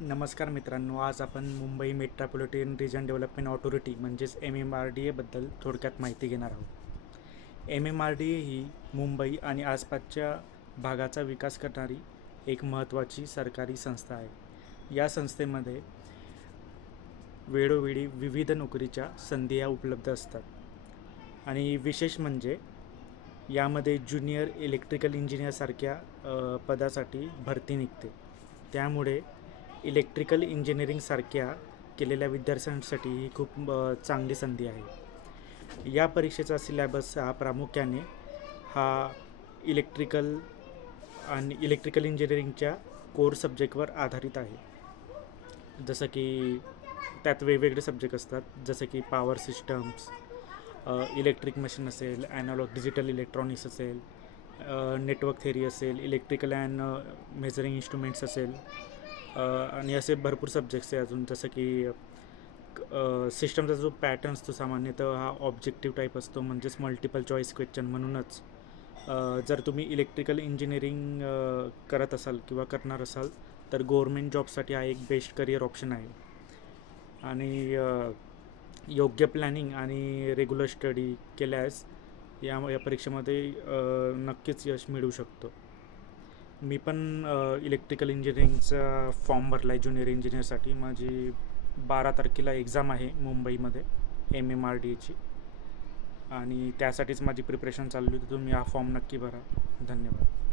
नमस्कार मित्रांनो, आज आपण Mumbai metropolitan region development authority म्हणजेच MMRDA बद्दल थोडक्यात माहिती घेणार आहोत. MMRDA ही मुंबई आणि आसपासच्या भागाचा विकास करणारी एक महत्त्वाची सरकारी संस्था आहे. या संस्थेमध्ये वेळोवेळी विविध नोकरीच्या संधी उपलब्ध असतात आणि विशेष म्हणजे यामध्ये ज्युनियर इलेक्ट्रिकल इंजिनियरसारख्या पदासाठी भरती निघते. त्यामुळे इलेक्ट्रिकल इंजिनिअरिंगसारख्या केलेल्या विद्यार्थ्यांसाठी ही खूप चांगली संधी आहे. या परीक्षेचा सिलॅबस हा प्रामुख्याने इलेक्ट्रिकल आणि इलेक्ट्रिकल इंजिनिअरिंगच्या कोर सब्जेक्टवर आधारित आहे. जसं की त्यात वेगवेगळे सब्जेक्ट असतात, जसं की पॉवर सिस्टम्स, इलेक्ट्रिक मशीन असेल, ॲनालॉग डिजिटल इलेक्ट्रॉनिक्स असेल, नेटवर्क थेरी असेल, इलेक्ट्रिकल अँड मेजरिंग इन्स्ट्रुमेंट्स असेल, आणि असे भरपूर सब्जेक्ट्स आहे अजून. जसं की सिस्टमचा जो पॅटर्न असतो सामान्यतः हा ऑब्जेक्टिव्ह टाईप असतो, म्हणजेच मल्टिपल चॉईस क्वेश्चन. म्हणूनच जर तुम्ही इलेक्ट्रिकल इंजिनिअरिंग करत असाल किंवा करणार असाल तर गव्हर्मेंट जॉबसाठी हा एक बेस्ट करिअर ऑप्शन आहे. आणि योग्य प्लॅनिंग आणि रेग्युलर स्टडी केल्यास या परीक्षेमध्ये नक्कीच यश मिळू शकतो. मी पण इलेक्ट्रिकल इंजिनिअरिंगचा फॉर्म भरला आहे ज्युनियर इंजिनिअरसाठी. माझी 12 तारखेला एक्झाम आहे मुंबईमध्ये MMRDAची, आणि त्यासाठीच माझी प्रिपरेशन चालू आहे. तुम्ही हा फॉर्म नक्की भरा. धन्यवाद.